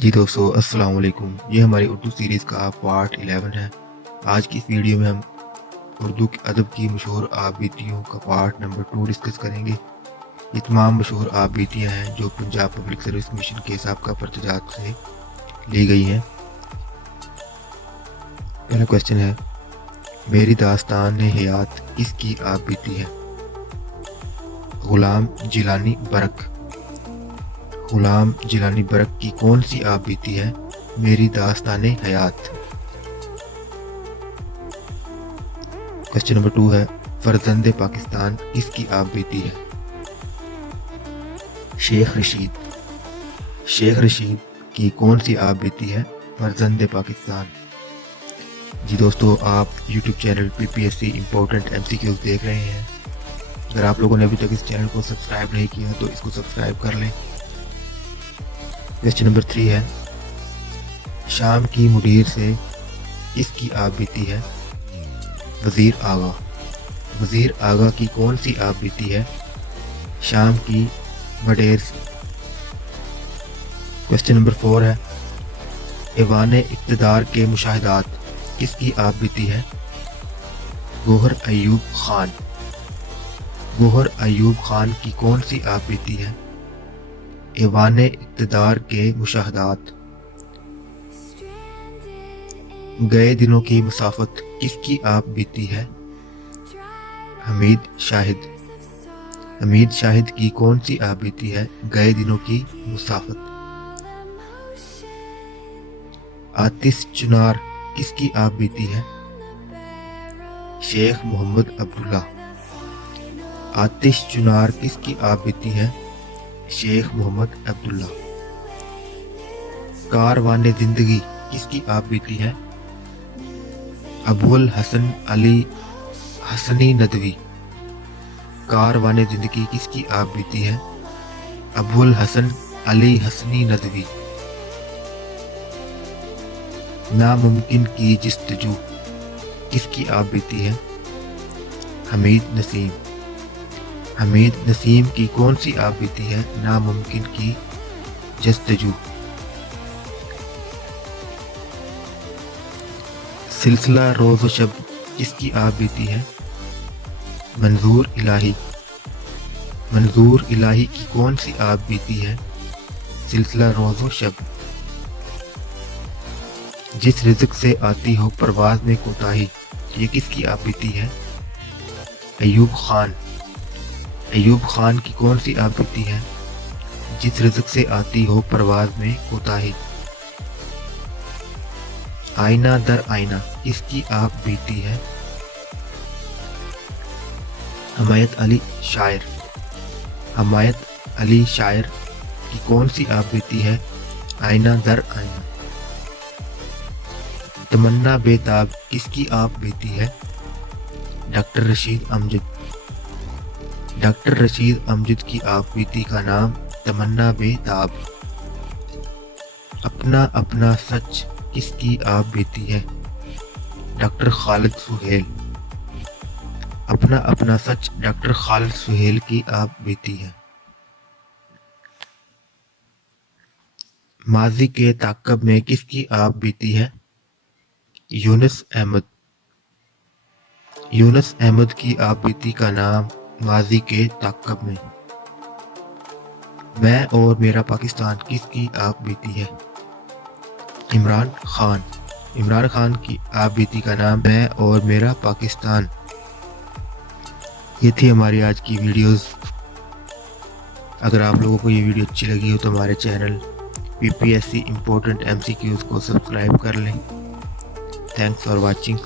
जी दोस्तों, अस्सलाम वालेकुम। ये हमारी उर्दू सीरीज़ का पार्ट 11 है। आज की इस वीडियो में हम उर्दू के अदब की मशहूर आप-बीतियों का पार्ट नंबर 2 डिस्कस करेंगे। ये तमाम मशहूर आप-बीतियाँ हैं जो पंजाब पब्लिक सर्विस कमीशन के साबका परतजात से ली गई हैं। पहला क्वेश्चन है, मेरी दास्तान हयात किसकी आप-बीती है? गुलाम जिलानी बरक। गुलाम जिलानी बरक की कौन सी आप बीती है मेरी दास्तान हयात? क्वेश्चन नंबर 2 है, फर्जंद पाकिस्तान किसकी आप बीती है? शेख रशीद। शेख रशीद की कौन सी आप बीती है फर्जंद पाकिस्तान? जी दोस्तों, आप YouTube channel PPSC important MCQs देख रहे हैं। अगर आप लोगों ने अभी तक इस चैनल को सब्सक्राइब नहीं किया तो इसको सब्सक्राइब कर लें। क्वेश्चन नंबर 3 है, शाम की मुडीर से किसकी आप बीती है? वज़ीर आगा। वज़ीर आगा की कौन सी आप बीती है शाम की मुडीर से? क्वेश्चन नंबर 4 है, ऐवान इक़्तिदार के मुशाहिदात किसकी आप बीती है? गौहर अयूब खान। गौहर अयूब खान की कौन सी आप बीती है ऐवान इक़्तिदार के मुशाहिदात? गए दिनों की मुसाफत किसकी आप बीती है? हमीद शाहिद। हमीद शाहिद की कौन सी आप बीती है गए दिनों की मुसाफत? आतिश चुनार किसकी आप बीती है? शेख मोहम्मद अब्दुल्ला। आतिश चुनार किसकी आप बीती है? शेख मोहम्मद अब्दुल्ला। कारवाने जिंदगी किसकी आप बीती है? अबुल हसन अली हसनी नदवी। कारवाने जिंदगी किसकी आप बीती है? अबुल हसन अली हसनी नदवी। नामुमकिन की जस्तजू किसकी आप बीती है? हमीद नसीम। हमीद नसीम की कौन सी आप बीती है नामुमकिन की जस्तजू? सिलसिला रोज़ व शब किसकी आप बीती है? मंजूर इलाही। मंजूर इलाही की कौन सी आप बीती है सिलसिला रोज़ व शब? जिस रिज़्क़ से आती हो परवाज़ में कोताही ये किसकी आप बीती है? अयूब खान। अयूब खान की कौन सी आप बीती है जिस रिज़्क़ से आती हो परवाज़ में कोताही? आईना दर आईना किसकी आप बीती है? हमायत अली शायर। हमायत अली शायर की कौन सी आप बीती है आईना दर आईना? तमन्ना बेताब किसकी आप बीती है? डॉक्टर रशीद अमजद। डॉक्टर रशीद अमजद की आप बीती का नाम तमन्ना बेताब। अपना अपना सच किसकी आप बीती है? डॉक्टर खालिद सुहेल। अपना अपना सच डॉक्टर खालिद सुहेल की आप बीती है। माजी के ताक़ब में किसकी आप बीती है? यूनुस अहमद। यूनुस अहमद की आप बीती का नाम माजी के ताक़ब में। मैं और मेरा पाकिस्तान किसकी आप बीती है? इमरान खान। इमरान खान की आप बीती का नाम मैं और मेरा पाकिस्तान। ये थी हमारी आज की वीडियोस। अगर आप लोगों को ये वीडियो अच्छी लगी हो तो हमारे चैनल PPSC इम्पोर्टेंट MCQs को सब्सक्राइब कर लें। Thanks for watching.